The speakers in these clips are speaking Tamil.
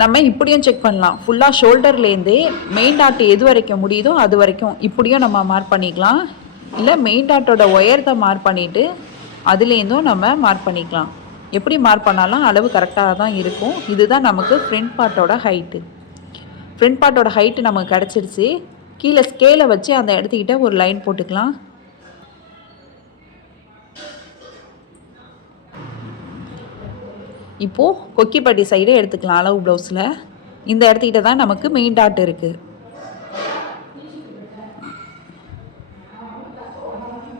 நம்ம இப்படியும் செக் பண்ணலாம். ஃபுல்லாக ஷோல்டர்லேருந்தே மெயின் டாட் எது வரைக்கும் முடியுதோ அது வரைக்கும் இப்படியும் நம்ம மார்க் பண்ணிக்கலாம். இல்லை மெயின் டாட்டோட உயரத்தை மார்க் பண்ணிவிட்டு அதுலேருந்தும் நம்ம மார்க் பண்ணிக்கலாம். எப்படி மார்க் பண்ணாலும் அளவு கரெக்டாக தான் இருக்கும். இதுதான் நமக்கு ஃப்ரண்ட் பார்ட்டோட ஹைட்டு. ஃப்ரண்ட் பார்ட்டோட ஹைட்டு நமக்கு கிடச்சிருச்சு. கீழே ஸ்கேலை வச்சு அந்த இடத்துக்கிட்ட ஒரு லைன் போட்டுக்கலாம். இப்போது கொக்கிப்பட்டி சைடை எடுத்துக்கலாம். அளவு ப்ளவுஸில் இந்த இடத்துக்கிட்ட தான் நமக்கு மெயின் டாட் இருக்குது.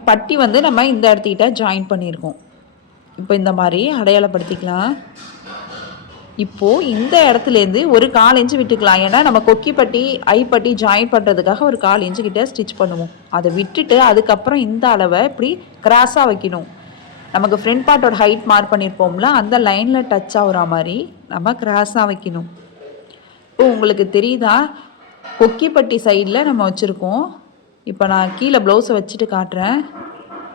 பட்டி வந்து நம்ம இந்த இடத்துக்கிட்ட ஜாயின் பண்ணியிருக்கோம். இப்போ இந்த மாதிரி அடையாளப்படுத்திக்கலாம். இப்போது இந்த இடத்துலேருந்து ஒரு 1/4 இன்ச்சு விட்டுக்கலாம். ஏன்னா நம்ம கொக்கிப்பட்டி ஐப்பட்டி ஜாயின் பண்ணுறதுக்காக ஒரு 1/4 இன்ச்சு கிட்ட ஸ்டிச் பண்ணுவோம். அதை விட்டுட்டு அதுக்கப்புறம் இந்த அளவை இப்படி கிராஸாக வைக்கணும். நமக்கு ஃப்ரண்ட் பார்ட்டோட ஹைட் மார்க் பண்ணியிருப்போம்ல, அந்த லைனில் டச் ஆகுற மாதிரி நம்ம கிராஸாக வைக்கணும். இப்போ உங்களுக்கு தெரியுதா, கொக்கிப்பட்டி சைடில் நம்ம வச்சுருக்கோம். இப்போ நான் கீழே ப்ளவுஸை வச்சுட்டு காட்டுறேன்.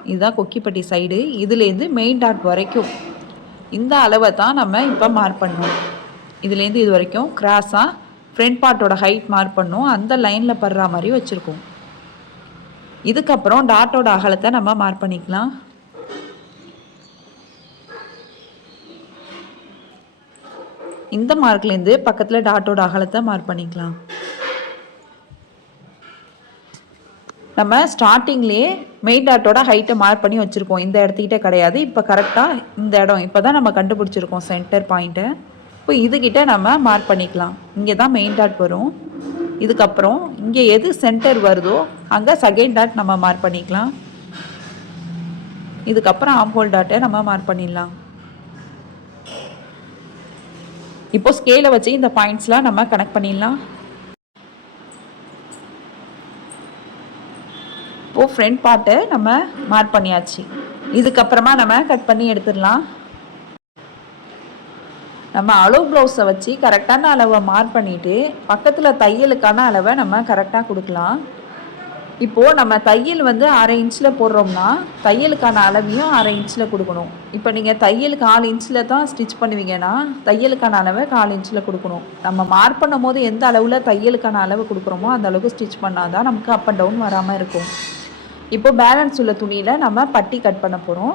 இதுதான் கொக்கிப்பட்டி சைடு. இதுலேருந்து மெயின் டாட் வரைக்கும் இந்த அளவை தான் நம்ம இப்போ மார்க் பண்ணோம். இதுலேருந்து இது வரைக்கும் கிராஸாக ஃப்ரண்ட் பார்ட்டோட ஹைட் மார்க் பண்ணோம். அந்த லைனில் படுற மாதிரி வச்சுருக்கோம். இதுக்கப்புறம் டாட்டோட அகலத்தை நம்ம மார்க் பண்ணிக்கலாம். இந்த மார்க்லேருந்து பக்கத்தில் டாட்டோட அகலத்தை மார்க் பண்ணிக்கலாம். நம்ம ஸ்டார்டிங்லேயே மெயின் டாட்டோட ஹைட்டை மார்க் பண்ணி வச்சுருக்கோம். இந்த இடத்துக்கிட்ட கிடையாது. இப்போ கரெக்டாக இந்த இடம் இப்போ தான் நம்ம கண்டுபிடிச்சிருக்கோம் சென்டர் பாயிண்ட்டை. இப்போ இதுக்கிட்ட நம்ம மார்க் பண்ணிக்கலாம். இங்கே தான் மெயின் டாட் வரும். இதுக்கப்புறம் இங்கே எது சென்டர் வருதோ அங்கே செகண்ட் டாட் நம்ம மார்க் பண்ணிக்கலாம். இதுக்கப்புறம் ஆம்ஹோல் டாட்டை நம்ம மார்க் பண்ணிடலாம். இப்போ ஸ்கேலை வச்சு இந்த பாயிண்ட்ஸ்லாம் நம்ம கனெக்ட் பண்ணிடலாம். இப்போது ஃப்ரண்ட் பார்ட்டை நம்ம மார்க் பண்ணியாச்சு. இதுக்கப்புறமா நம்ம கட் பண்ணி எடுத்துடலாம். நம்ம அளவு ப்ளவுஸை வச்சு கரெக்டான அளவை மார்க் பண்ணிவிட்டு பக்கத்தில் தையலுக்கான அளவை நம்ம கரெக்டாக கொடுக்கலாம். இப்போது நம்ம தையல் வந்து 1/2 இன்ச்சில் போடுறோம்னா தையலுக்கான அளவையும் 1/2 இன்ச்சில் கொடுக்கணும். இப்போ நீங்கள் தையலுக்கு 4 இன்ச்சில் தான் ஸ்டிச் பண்ணுவீங்கன்னா தையலுக்கான அளவை 1/4 இன்ச்சில் கொடுக்கணும். நம்ம மார்க் பண்ணும் போது எந்த அளவில் தையலுக்கான அளவு கொடுக்குறோமோ அந்த அளவுக்கு ஸ்டிச் பண்ணால் தான் நமக்கு அப் அண்ட் டவுன் வராமல் இருக்கும். இப்போ பேலன்ஸ் உள்ள துணியில் நம்ம பட்டி கட் பண்ண போகிறோம்.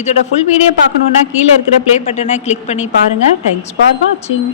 இதோட ஃபுல் வீடியோ பார்க்கணுன்னா கீழே இருக்கிற ப்ளே பட்டனை கிளிக் பண்ணி பாருங்கள். தேங்க்ஸ் ஃபார் வாட்சிங்.